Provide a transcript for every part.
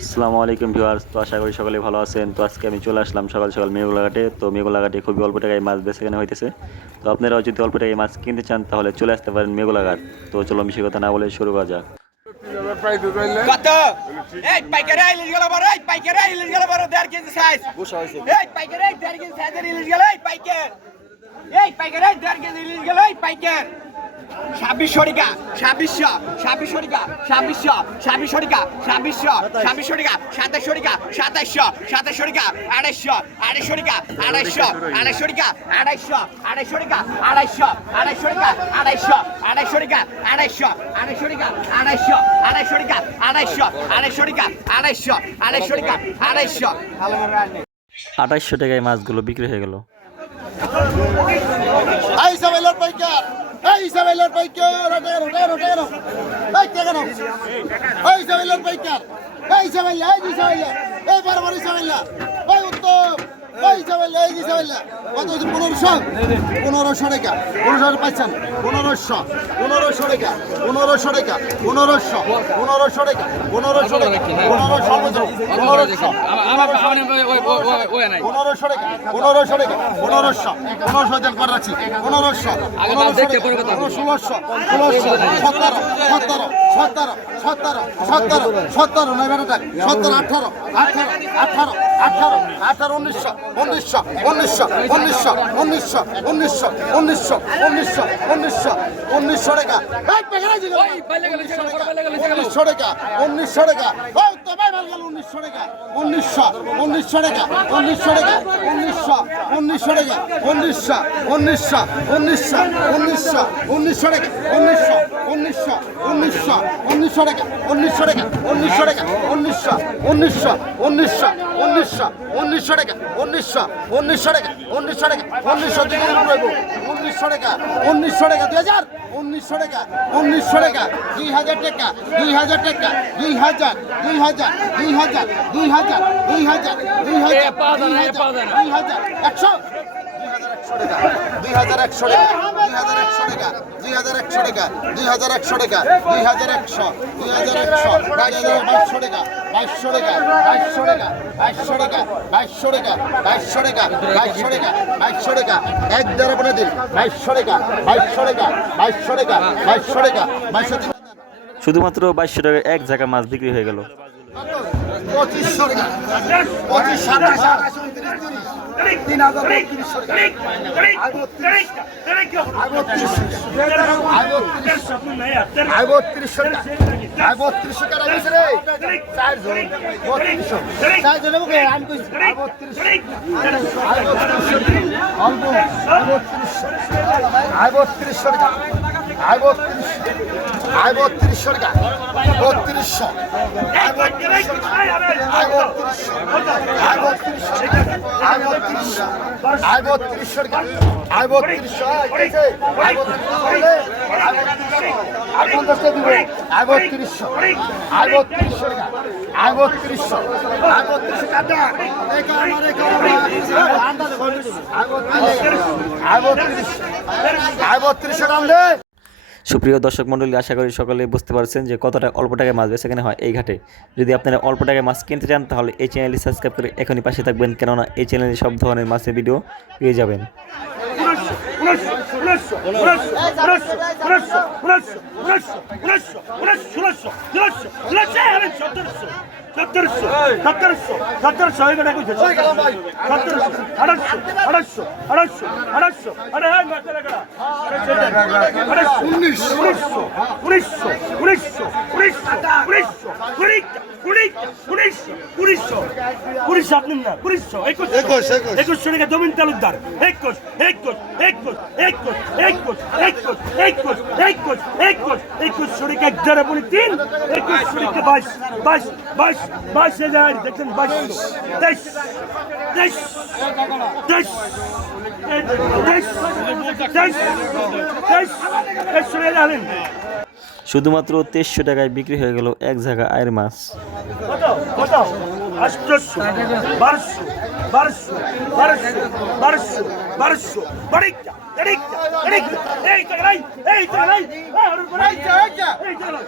আসসালামু আলাইকুম ভিউয়ার্স, তো আশা করি সকলে ভালো আছেন। তো আজকে আমি চলে আসলাম সকাল সকাল মেঘলাঘাটে। তো মেঘলাঘাটে খুবই অল্প টাকায় মাছ বেচাকেনা হইতেছে। তো আপনারাও যদি অল্প টাকায় মাছ কিনতে চান তাহলে চলে আসতে পারেন মেঘলাঘাট। তো চলো বেশি কথা না বলে শুরু করা যাক। কত এই পাইকারি ইলিশ গেল বড়, এই পাইকারি ইলিশ গেল বড় 1.5 কেজি সাইজ বসা হইছে। এই পাইকারি 1.5 কেজি সাইজের ইলিশ গেল, এই পাইকার, এই পাইকারি 1.5 কেজি ইলিশ গেল, এই পাইকার 2600 টাকা, 2600 টাকা, 2600 টাকা, 2600 টাকা, 2700 টাকা, 2700 টাকা, 250 টাকা, 250 টাকা, 250 টাকা, 250 টাকা, 250 টাকা, 250 টাকা, 250 টাকা, 2800 টাকায় মাছগুলো বিক্রি হয়ে গেল। শুধুমাত্র 2200 টাকায় এক জায়গা মাছ বিক্রি হয়ে গেল। 2500 টাকা, 2500 টাকা, 3000 সুপ্রিয় দর্শক মণ্ডলী, আশা করি সকলে বুঝতে পারছেন যে কতটা অল্প টাকায় মাছ বেচাকেনা হয় এই ঘাটে। যদি আপনারা অল্প টাকায় মাছ কিনতে চান তাহলে এই চ্যানেলটি সাবস্ক্রাইব করে এখনই পাশে থাকবেন, কেননা এই চ্যানেলে সব ধরনের মাছের ভিডিও পেয়ে যাবেন। জমিন তালুকদার 2100 টাকা 22 দেখছেন 22 শুধুমাত্র 2300 টাকায় বিক্রি হয়ে গেল এক জায়গা আয়ের মাছ। 800 1200 1200 1200 1200 বাড়িটা বাড়িটা বাড়িটা এই টাকাই এই টাকাই এই টাকাই 1200 1200 এই টাকাই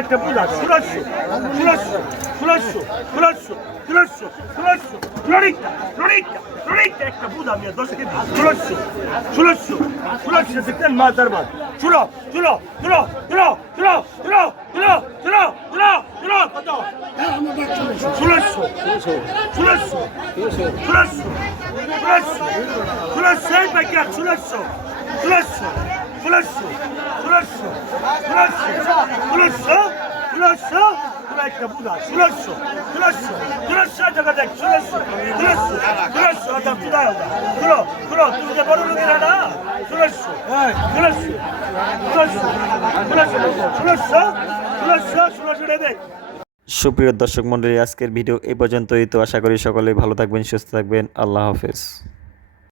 একটা বুঝা 16 একটা বুঝা আমি 10 কেজি 16 দেখতেন মাথার বাদ চুলো কত 16 একটা বুঝা 16 টাকা দেখ 16 দাম চুলা তুমি যে বড় লোকের না 16 দেখ। সুপ্রিয় দর্শক মণ্ডলী, আজকের ভিডিও এই পর্যন্তই। তো আশা করি সকলেই ভালো থাকবেন, সুস্থ থাকবেন। আল্লাহ হাফেজ।